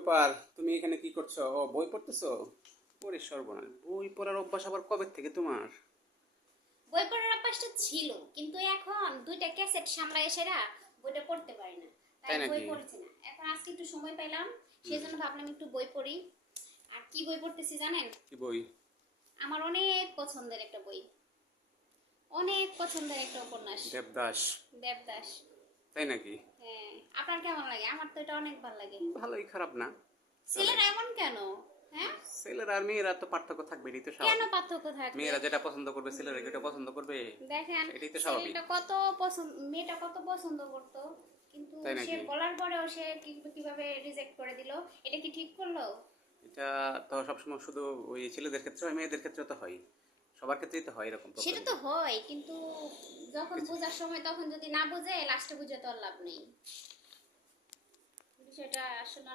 ব্যাপার? তুমি এখানে কি করছো? ও, বই পড়তেছো? ওরে সর্বনাশ, বই পড়ার অভ্যাস আবার কবে থেকে তোমার? বই পড়ার অভ্যাসটা ছিল, কিন্তু এখন দুইটা ক্যাসেট সামলায় এসে বইটা পড়তে পারি না, তাই তাই বই নাকি? পড়ছি না। এখন আজকে একটু সময় পেলাম, সেই হুম। জন্য ভাবলাম একটু বই পড়ি। আর কি বই পড়তেছি জানেন? কি বই? আমার অনেক পছন্দের একটা বই, অনেক পছন্দের একটা উপন্যাস। দেবদাস? দেবদাস। তাই নাকি? হ্যাঁ, আপনার কেমন লাগে? আমার তো এটা অনেক ভালো লাগে। ভালোই, খারাপ না। চলে। ছেলেরা এমন কেন? হ্যাঁ, ছেলেরা আর মেয়েরা তো পার্থক্য থাকবে, এটাই তো কেন স্বাভাবিক। পার্থক্য থাকবে? মেয়েরা যেটা পছন্দ করবে ছেলেরা যেটা পছন্দ করবে, দেখেন, এটাই তো স্বাভাবিক। ছেলেটা কত পছন্দ, মেয়েটা কত পছন্দ করতো, কিন্তু তাই সে নাকি? বলার পরেও সে কিভাবে রিজেক্ট করে দিল? এটা কি ঠিক করলো? এটা তো সবসময় শুধু ওই ছেলেদের ক্ষেত্রে হয়, মেয়েদের ক্ষেত্রে তো হয়। সবার ক্ষেত্রেই তো হয় এরকম সেটা প্রবলেমটা। তো হয়, কিন্তু যখন কিছু বোঝার সময় তখন যদি না বোঝে, লাস্টে বুঝে তো আর লাভ নেই। বিষয়টা আসলে